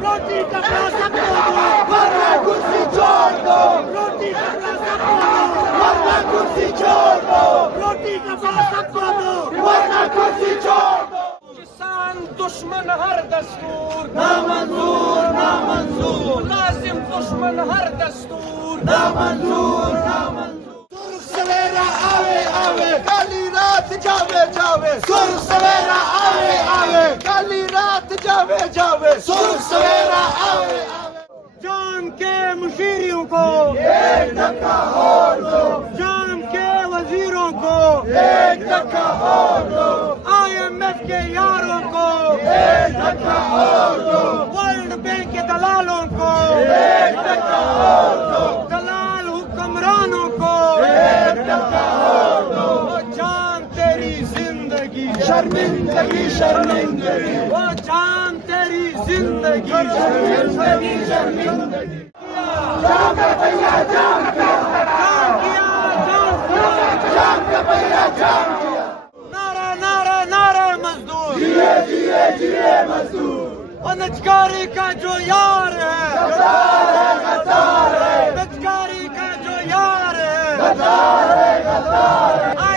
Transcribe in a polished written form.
रोटी कपड़ा सबको दो, वरना कुर्सी छोड़ दो। रोटी कपड़ा सबको दो, वरना कुर्सी छोड़ दो। रोटी कपड़ा सबको दो, वरना कुर्सी छोड़ दो। किसान दुश्मन हर दस्तूर नामंजूर, नामंजूर। मुलाजिम दुश्मन हर दस्तूर नामंजूर, नामंजूर। सुर्ख सवेरा आवे आवे, काली रात जावे जावे। सुर्ख सवेरा आवे आवे, काली रात जावे जावे। सुर्ख सवेरा आवे आवे। जाम के मुशीरियों को एक धक्का और दो, जाम के वजीरों को एक धक्का और दो। IMF के यारों को एक धक्का और दो, वर्ल्ड बैंक के दलालों को एक धक्का और दो, दलाल हुक्मरानों को एक धक्का और दो। वो जान तेरी जिंदगी शर्मिंदगी, शर्मिंदगी। वो जान तेरी जिंदगी शर्मिंदगी, शर्मिंदगी। जाम का भैया जाम किया, जाम किया, जाम किया, जाम का भैया जाम किया। नारा नारा नारा मजदूर, जिए जिए जिए मजदूर। और नचकारी का जो यार है गद्दार है, गद्दार है। नचकारी का जो यार है गद्दार है, गद्दार है।